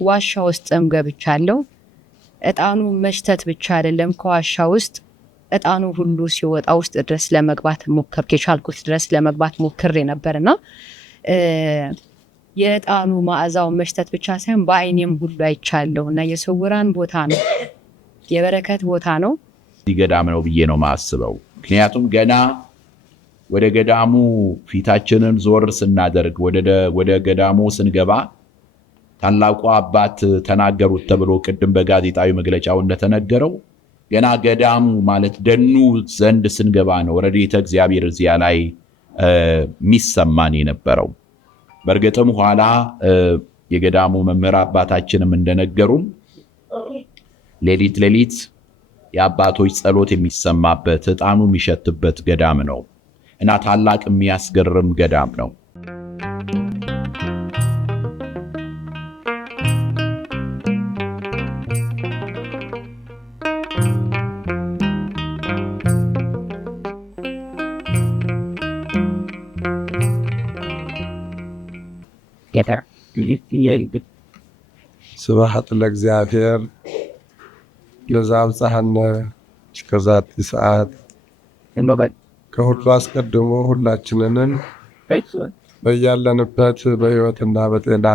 ዋሻ ውስጥም ገብቻለሁ። እጣኑ መሽተት ብቻ አይደለም፣ ከዋሻ ውስጥ እጣኑ ሁሉ ሲወጣ ውስጥ ድረስ ለመግባት ሞከርኩ። የቻልኩት ድረስ ለመግባት ሞክሬ ነበርና የእጣኑ ማዕዛው መሽተት ብቻ ሳይሆን በአይኔም ሁሉ አይቻለሁ እና የስውራን ቦታ ነው፣ የበረከት ቦታ ነው። ገዳም ነው ብዬ ነው ማስበው። ምክንያቱም ገና ወደ ገዳሙ ፊታችንን ዞር ስናደርግ ወደ ገዳሙ ስንገባ ታላቁ አባት ተናገሩት ተብሎ ቅድም በጋዜጣዊ መግለጫው እንደተነገረው ገና ገዳሙ ማለት ደኑ ዘንድ ስንገባ ነው ረድኤተ እግዚአብሔር እዚያ ላይ ሚሰማን የነበረው። በእርግጥም ኋላ የገዳሙ መምህር አባታችንም እንደነገሩን ሌሊት የአባቶች ጸሎት የሚሰማበት ዕጣኑ የሚሸትበት ገዳም ነው እና ታላቅ የሚያስገርም ገዳም ነው። ስብሐት ለእግዚአብሔር ለዘአብጽሐነ እስከዛቲ ሰዓት። ከሁሉ አስቀድሞ ሁላችንን በያለንበት በሕይወትና በጤና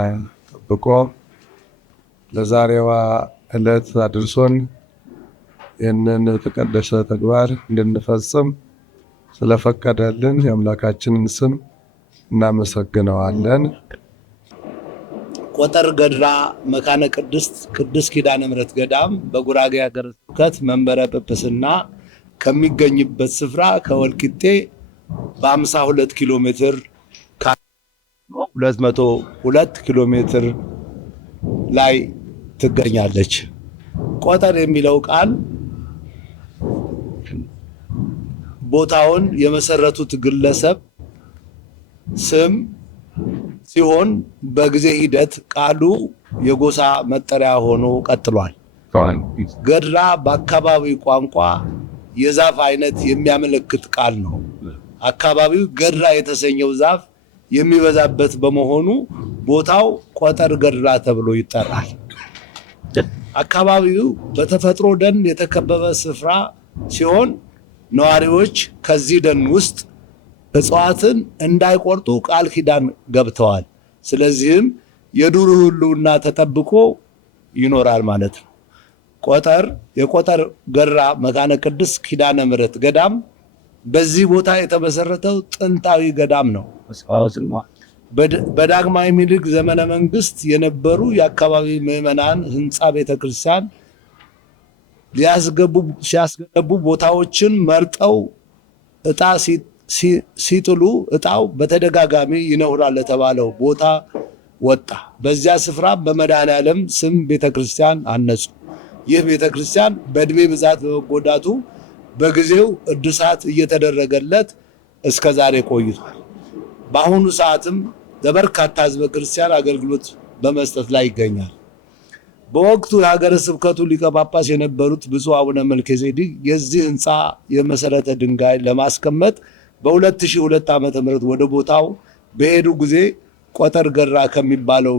ጠብቆ ለዛሬዋ ዕለት አድርሶን ይህንን የተቀደሰ ተግባር እንድንፈጽም ስለፈቀደልን የአምላካችንን ስም እናመሰግነዋለን። ቆጠር ገድራ መካነ ቅድስት ኪዳነ ምሕረት ገዳም በጉራጌ ሀገረ ስብከት መንበረ ጵጵስና ከሚገኝበት ስፍራ ከወልቂጤ በ52 ኪሎ ሜትር 202 ኪሎ ሜትር ላይ ትገኛለች። ቆጠር የሚለው ቃል ቦታውን የመሰረቱት ግለሰብ ስም ሲሆን በጊዜ ሂደት ቃሉ የጎሳ መጠሪያ ሆኖ ቀጥሏል። ገድራ በአካባቢው ቋንቋ የዛፍ አይነት የሚያመለክት ቃል ነው። አካባቢው ገድራ የተሰኘው ዛፍ የሚበዛበት በመሆኑ ቦታው ቆጠር ገድራ ተብሎ ይጠራል። አካባቢው በተፈጥሮ ደን የተከበበ ስፍራ ሲሆን ነዋሪዎች ከዚህ ደን ውስጥ እጽዋትን እንዳይቆርጡ ቃል ኪዳን ገብተዋል። ስለዚህም የዱር ህልውና ተጠብቆ ይኖራል ማለት ነው። የቆጠር ገድራ መካነ ቅድስት ኪዳነ ምሕረት ገዳም በዚህ ቦታ የተመሰረተው ጥንታዊ ገዳም ነው። በዳግማዊ ምኒልክ ዘመነ መንግስት የነበሩ የአካባቢ ምዕመናን ህንፃ ቤተክርስቲያን ሲያስገነቡ ቦታዎችን መርጠው ዕጣ ሲጥሉ ዕጣው በተደጋጋሚ ይነውራል ለተባለው ቦታ ወጣ። በዚያ ስፍራ በመድኃኔዓለም ስም ቤተክርስቲያን አነጹ። ይህ ቤተክርስቲያን በእድሜ ብዛት በመጎዳቱ በጊዜው እድሳት እየተደረገለት እስከ ዛሬ ቆይቷል። በአሁኑ ሰዓትም ለበርካታ ህዝበ ክርስቲያን አገልግሎት በመስጠት ላይ ይገኛል። በወቅቱ የሀገረ ስብከቱ ሊቀ ጳጳስ የነበሩት ብፁዕ አቡነ መልከጼዴቅ የዚህ ህንፃ የመሰረተ ድንጋይ ለማስቀመጥ በ2002 ዓ.ም ወደ ቦታው በሄዱ ጊዜ ቆጠር ገድራ ከሚባለው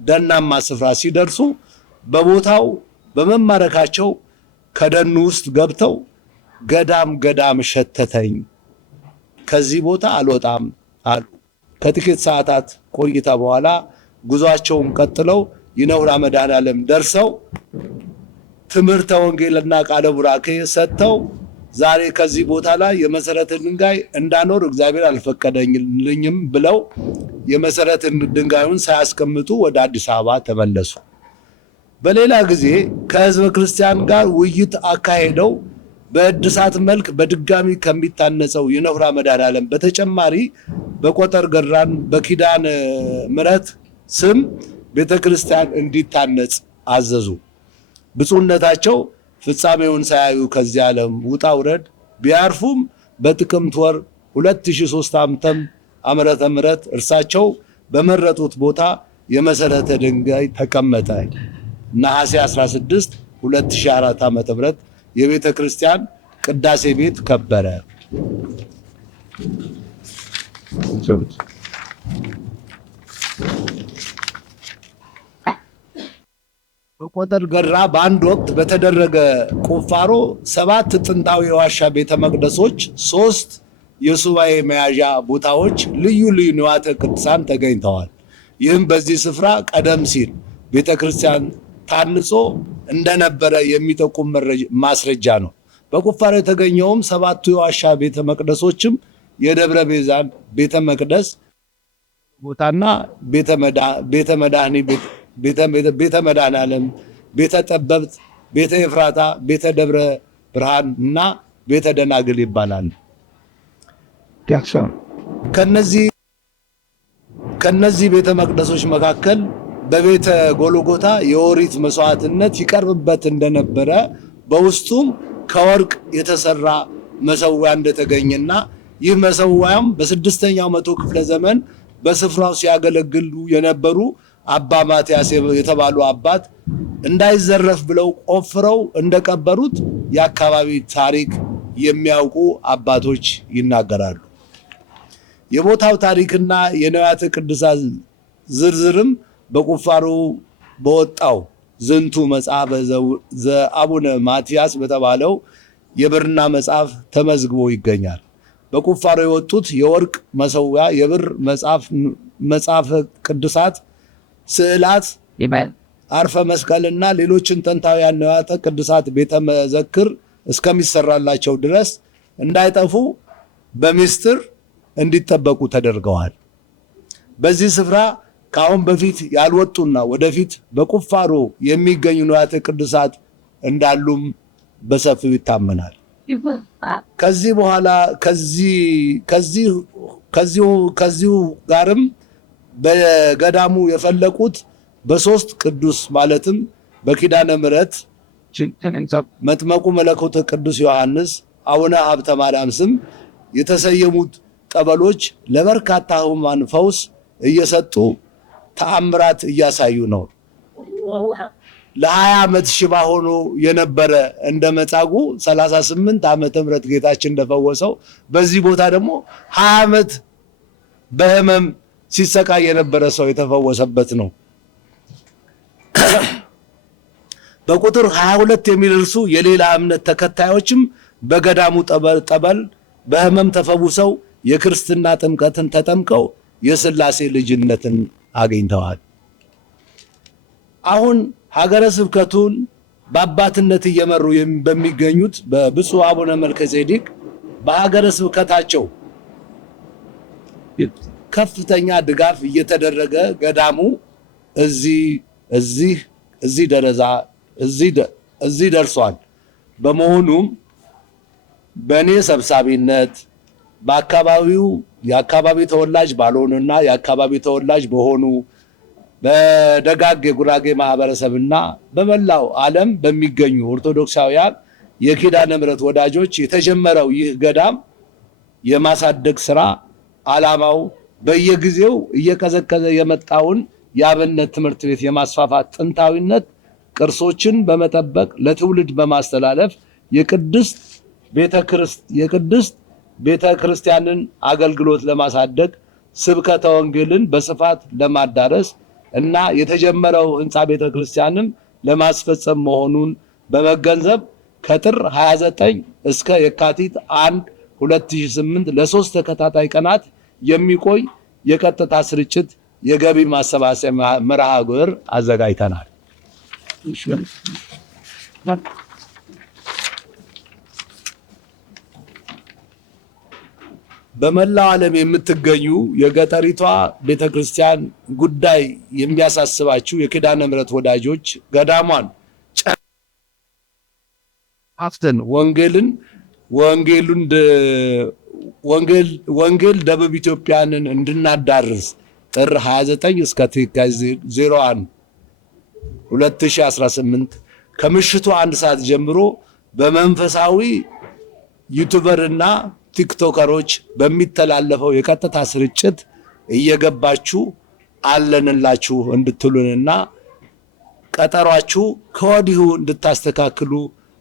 ደናማ ስፍራ ሲደርሱ በቦታው በመማረካቸው ከደኑ ውስጥ ገብተው ገዳም ሸተተኝ፣ ከዚህ ቦታ አልወጣም አሉ። ከጥቂት ሰዓታት ቆይታ በኋላ ጉዟቸውን ቀጥለው ይነውራ መድኃኔዓለም ደርሰው ትምህርተ ወንጌልና ቃለ ቡራኬ ሰጥተው ዛሬ ከዚህ ቦታ ላይ የመሰረተ ድንጋይ እንዳኖር እግዚአብሔር አልፈቀደልኝም ብለው የመሰረተ ድንጋዩን ሳያስቀምጡ ወደ አዲስ አበባ ተመለሱ። በሌላ ጊዜ ከህዝበ ክርስቲያን ጋር ውይይት አካሄደው በእድሳት መልክ በድጋሚ ከሚታነጸው ይነውራ መድኃኔዓለም በተጨማሪ በቆጠር ገድራን በኪዳነ ምሕረት ስም ቤተክርስቲያን እንዲታነጽ አዘዙ። ብፁዕነታቸው ፍጻሜውን ሳያዩ ከዚህ ዓለም ውጣ ውረድ ቢያርፉም በጥቅምት ወር 2003 ዓመተ ምህረት እርሳቸው በመረጡት ቦታ የመሰረተ ድንጋይ ተቀመጠ። ነሐሴ 16 2004 ዓ.ም የቤተ ክርስቲያን ቅዳሴ ቤት ከበረ። በቆጠር ገራ በአንድ ወቅት በተደረገ ቁፋሮ 7 ጥንታዊ የዋሻ ቤተ መቅደሶች፣ 3 የሱባኤ መያዣ ቦታዎች፣ ልዩ ልዩ ንዋያተ ቅድሳት ተገኝተዋል። ይህም በዚህ ስፍራ ቀደም ሲል ቤተ ክርስቲያን ታንጾ እንደነበረ የሚጠቁም ማስረጃ ነው። በቁፋሮ የተገኘውም 7ቱ የዋሻ ቤተ መቅደሶችም የደብረ ቤዛን ቤተ መቅደስ ቦታና ቤተ መድኃኔዓለም፣ ቤተ ጠበብት፣ ቤተ ኤፍራታ፣ ቤተ ደብረ ብርሃን እና ቤተ ደናግል ይባላል። ከነዚህ ቤተ መቅደሶች መካከል በቤተ ጎልጎታ የኦሪት መስዋዕትነት ይቀርብበት እንደነበረ በውስጡም ከወርቅ የተሰራ መሰዊያ እንደተገኘና ይህ መሰዊያም በ6ኛው መቶ ክፍለ ዘመን በስፍራው ሲያገለግሉ የነበሩ አባ ማትያስ የተባሉ አባት እንዳይዘረፍ ብለው ቆፍረው እንደቀበሩት የአካባቢ ታሪክ የሚያውቁ አባቶች ይናገራሉ። የቦታው ታሪክና የንዋያተ ቅድሳት ዝርዝርም በቁፋሮ በወጣው ዝንቱ መጽሐፈ ዘአቡነ ማትያስ በተባለው የብርና መጽሐፍ ተመዝግቦ ይገኛል። በቁፋሮ የወጡት የወርቅ መሰዊያ፣ የብር መጽሐፈ ቅዱሳት፣ ስዕላት፣ አርፈ መስቀልና ሌሎችን ጥንታውያን ንዋያተ ቅድሳት ቤተ መዘክር እስከሚሰራላቸው ድረስ እንዳይጠፉ በሚስጥር እንዲጠበቁ ተደርገዋል። በዚህ ስፍራ ከአሁን በፊት ያልወጡና ወደፊት በቁፋሮ የሚገኙ ንዋያተ ቅድሳት እንዳሉም በሰፊው ይታመናል። ከዚህ በኋላ ከዚሁ ጋርም በገዳሙ የፈለቁት በ3 ቅዱስ ማለትም በኪዳነ ምሕረት መጥመቁ መለኮት ቅዱስ ዮሐንስ፣ አቡነ ሀብተ ማርያም ስም የተሰየሙት ጠበሎች ለበርካታ ሕሙማን ፈውስ እየሰጡ ተአምራት እያሳዩ ነው። ለ20 ዓመት ሽባ ሆኖ የነበረ እንደ መጻጉዕ 38 ዓመተ ምህረት ጌታችን እንደፈወሰው በዚህ ቦታ ደግሞ 20 ዓመት በህመም ሲሰቃይ የነበረ ሰው የተፈወሰበት ነው። በቁጥር 22 የሚደርሱ የሌላ እምነት ተከታዮችም በገዳሙ ጠበል በህመም ተፈውሰው የክርስትና ጥምቀትን ተጠምቀው የሥላሴ ልጅነትን አግኝተዋል። አሁን ሀገረ ስብከቱን በአባትነት እየመሩ በሚገኙት በብፁዕ አቡነ መልከጼዴቅ በሀገረ ስብከታቸው ከፍተኛ ድጋፍ እየተደረገ ገዳሙ እዚህ ደርሷል። በመሆኑም በእኔ ሰብሳቢነት የአካባቢ ተወላጅ ባልሆኑና የአካባቢ ተወላጅ በሆኑ በደጋግ የጉራጌ ማህበረሰብና በመላው ዓለም በሚገኙ ኦርቶዶክሳውያን የኪዳነ ምሕረት ወዳጆች የተጀመረው ይህ ገዳም የማሳደግ ስራ ዓላማው በየጊዜው እየቀዘቀዘ የመጣውን የአብነት ትምህርት ቤት የማስፋፋት ጥንታዊነት ቅርሶችን በመጠበቅ ለትውልድ በማስተላለፍ የቅድስት ቤተ ክርስቲያንን አገልግሎት ለማሳደግ ስብከተ ወንጌልን በስፋት ለማዳረስ እና የተጀመረው ህንፃ ቤተ ክርስቲያንም ለማስፈጸም መሆኑን በመገንዘብ ከጥር 29 እስከ የካቲት 1 2008 ለ3 ተከታታይ ቀናት የሚቆይ የቀጥታ ስርጭት የገቢ ማሰባሰቢያ መርሃ ግብር አዘጋጅተናል። በመላው ዓለም የምትገኙ የገጠሪቷ ቤተክርስቲያን ጉዳይ የሚያሳስባችሁ የኪዳነ ምሕረት ወዳጆች ገዳሟን አፍተን ወንጌል ደቡብ ኢትዮጵያንን እንድናዳርስ ጥር 29 እስከ 01 2018 ከምሽቱ 1 ሰዓት ጀምሮ በመንፈሳዊ ዩቲዩበርና ቲክቶከሮች በሚተላለፈው የቀጥታ ስርጭት እየገባችሁ አለንላችሁ እንድትሉንና ቀጠሯችሁ ከወዲሁ እንድታስተካክሉ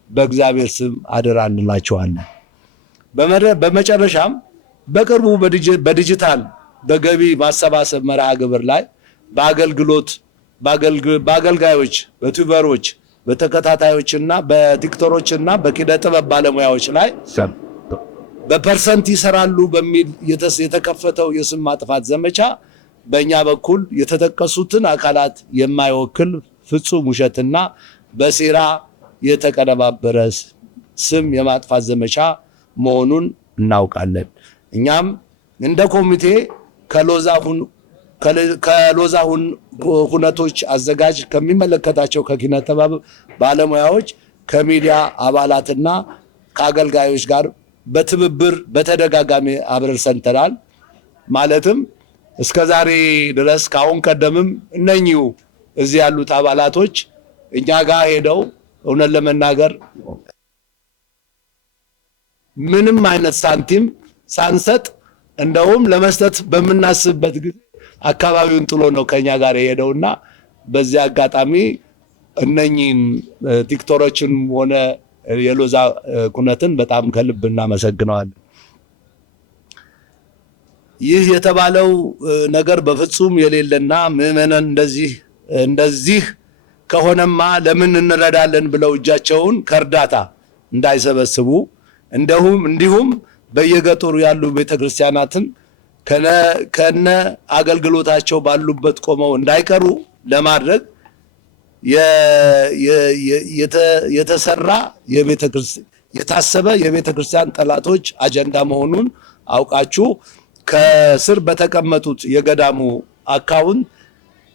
በእግዚአብሔር ስም አደራ እንላችኋለን። በመጨረሻም በቅርቡ በዲጂታል በገቢ ማሰባሰብ መርሃ ግብር ላይ በአገልግሎት በአገልጋዮች፣ በቱበሮች፣ በተከታታዮችና በቲክቶሮችና በኪነ ጥበብ ባለሙያዎች ላይ በፐርሰንት ይሰራሉ በሚል የተከፈተው የስም ማጥፋት ዘመቻ በእኛ በኩል የተጠቀሱትን አካላት የማይወክል ፍጹም ውሸትና በሴራ የተቀነባበረ ስም የማጥፋት ዘመቻ መሆኑን እናውቃለን። እኛም እንደ ኮሚቴ ከሎዛ ሁነቶች አዘጋጅ ከሚመለከታቸው ከኪነ ጥበብ ባለሙያዎች ከሚዲያ አባላትና ከአገልጋዮች ጋር በትብብር በተደጋጋሚ አብረን ሰርተናል። ማለትም እስከዛሬ ድረስ ካሁን ቀደምም እነኚሁ እዚህ ያሉት አባላቶች እኛ ጋር ሄደው እውነት ለመናገር ምንም አይነት ሳንቲም ሳንሰጥ እንደውም ለመስጠት በምናስብበት ጊዜ አካባቢውን ጥሎ ነው ከኛ ጋር የሄደውና በዚህ አጋጣሚ እነኚህን ቲክቶሮችን ሆነ የሎዛ ኩነትን በጣም ከልብ እናመሰግነዋለን። ይህ የተባለው ነገር በፍጹም የሌለና ምዕመናን እንደዚህ ከሆነማ ለምን እንረዳለን ብለው እጃቸውን ከእርዳታ እንዳይሰበስቡ እንዲሁም በየገጠሩ ያሉ ቤተክርስቲያናትን ከነ አገልግሎታቸው ባሉበት ቆመው እንዳይቀሩ ለማድረግ የተሰራ የታሰበ የቤተክርስቲያን ጠላቶች አጀንዳ መሆኑን አውቃችሁ ከስር በተቀመጡት የገዳሙ አካውንት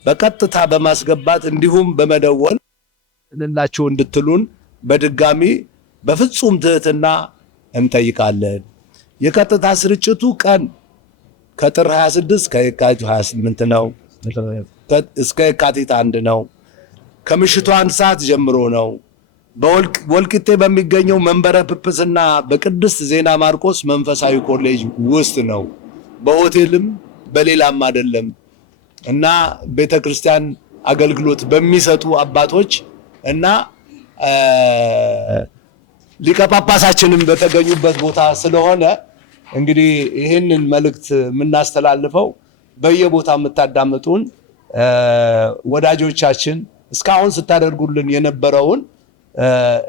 በቀጥታ በማስገባት እንዲሁም በመደወል ልላችሁ እንድትሉን በድጋሚ በፍጹም ትህትና እንጠይቃለን። የቀጥታ ስርጭቱ ቀን ከጥር 26 ከየካቲት 28 ነው እስከ የካቲት 1 ነው። ከምሽቱ 1 ሰዓት ጀምሮ ነው። በወልቂጤ በሚገኘው መንበረ ጵጵስና በቅድስት ዜና ማርቆስ መንፈሳዊ ኮሌጅ ውስጥ ነው። በሆቴልም በሌላም አይደለም እና ቤተክርስቲያን አገልግሎት በሚሰጡ አባቶች እና ሊቀ ጳጳሳችንም በተገኙበት ቦታ ስለሆነ እንግዲህ ይህንን መልእክት የምናስተላልፈው በየቦታ የምታዳምጡን ወዳጆቻችን እስካሁን ስታደርጉልን የነበረውን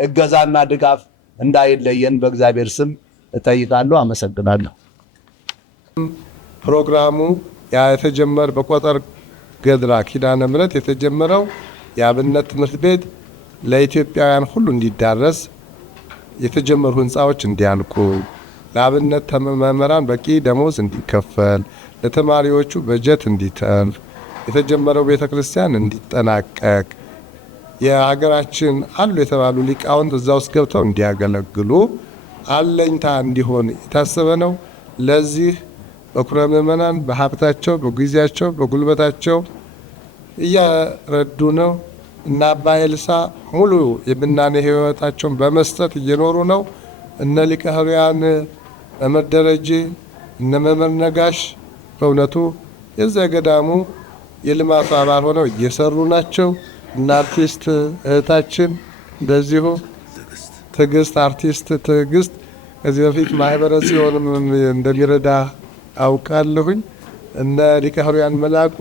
እገዛና ድጋፍ እንዳይለየን በእግዚአብሔር ስም እጠይቃለሁ። አመሰግናለሁ። ፕሮግራሙ የተጀመረ በቆጠር ገድራ ኪዳነ ምሕረት የተጀመረው የአብነት ትምህርት ቤት ለኢትዮጵያውያን ሁሉ እንዲዳረስ የተጀመሩ ህንፃዎች እንዲያልቁ ለአብነት መምህራን በቂ ደሞዝ እንዲከፈል ለተማሪዎቹ በጀት እንዲተርፍ የተጀመረው ቤተክርስቲያን እንዲጠናቀቅ የሀገራችን አሉ የተባሉ ሊቃውንት እዛ ውስጥ ገብተው እንዲያገለግሉ አለኝታ እንዲሆን የታሰበ ነው። ለዚህ በኩረ ምዕመናን በሀብታቸው በጊዜያቸው በጉልበታቸው እያረዱ ነው እና አባ ኤልሳ ሙሉ የምናኔ ህይወታቸውን በመስጠት እየኖሩ ነው። እነ ሊቀ ኅሩያን መምህር ደረጀ እነ መምህር ነጋሽ በእውነቱ የዛ ገዳሙ የልማቱ አባል ሆነው እየሰሩ ናቸው። እና አርቲስት እህታችን እንደዚሁ ትዕግስት አርቲስት ትዕግስት ከዚህ በፊት ማህበረ ጽዮንም እንደሚረዳ አውቃለሁኝ። እነ ሊቀ ኅሩያን መላኩ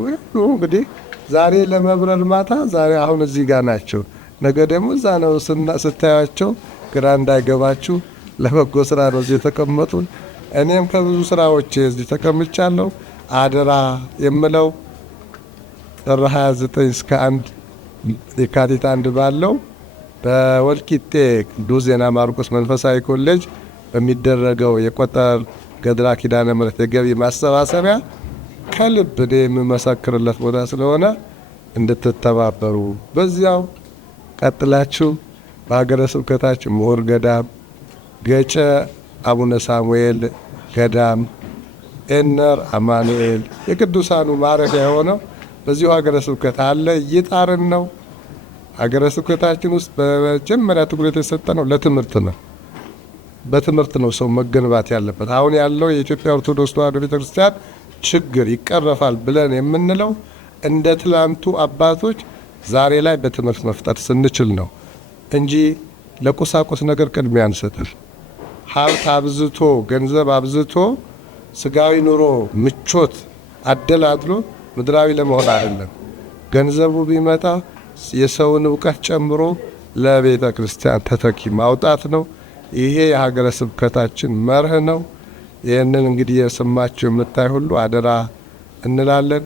እንግዲህ ዛሬ ለመብረር ማታ ዛሬ አሁን እዚህ ጋር ናቸው። ነገ ደግሞ እዛ ነው ስታያቸው ግራ እንዳይገባችሁ ለበጎ ስራ ነው እዚህ የተቀመጡ። እኔም ከብዙ ስራዎች እዚህ ተቀምጫለሁ። አደራ የምለው ጥር 29 እስከ 1 የካቲት 1 ባለው በወልቂጤ ቅዱስ ዜና ማርቆስ መንፈሳዊ ኮሌጅ በሚደረገው የቆጠር ገድራ ኪዳነ ምሕረት የገቢ ማሰባሰቢያ ከልብ እኔ የምመሰክርለት ቦታ ስለሆነ እንድትተባበሩ በዚያው ቀጥላችሁ በሀገረ ስብከታችን ምሁር ገዳም ገጨ አቡነ ሳሙኤል ገዳም ኤነር አማኑኤል የቅዱሳኑ ማረፊያ የሆነው በዚሁ ሀገረ ስብከት አለ። እየጣርን ነው። ሀገረ ስብከታችን ውስጥ በመጀመሪያ ትኩረት የሰጠነው ለትምህርት ነው። በትምህርት ነው ሰው መገንባት ያለበት። አሁን ያለው የኢትዮጵያ ኦርቶዶክስ ተዋሕዶ ቤተክርስቲያን ችግር ይቀረፋል ብለን የምንለው እንደ ትላንቱ አባቶች ዛሬ ላይ በትምህርት መፍጠር ስንችል ነው እንጂ ለቁሳቁስ ነገር ቅድሚያ አንሰጥም። ሀብት አብዝቶ ገንዘብ አብዝቶ ስጋዊ ኑሮ ምቾት አደላድሎ ምድራዊ ለመሆን አይደለም። ገንዘቡ ቢመጣ የሰውን እውቀት ጨምሮ ለቤተ ክርስቲያን ተተኪ ማውጣት ነው። ይሄ የሀገረ ስብከታችን መርህ ነው። ይህንን እንግዲህ የሰማችሁ የምታይ ሁሉ አደራ እንላለን።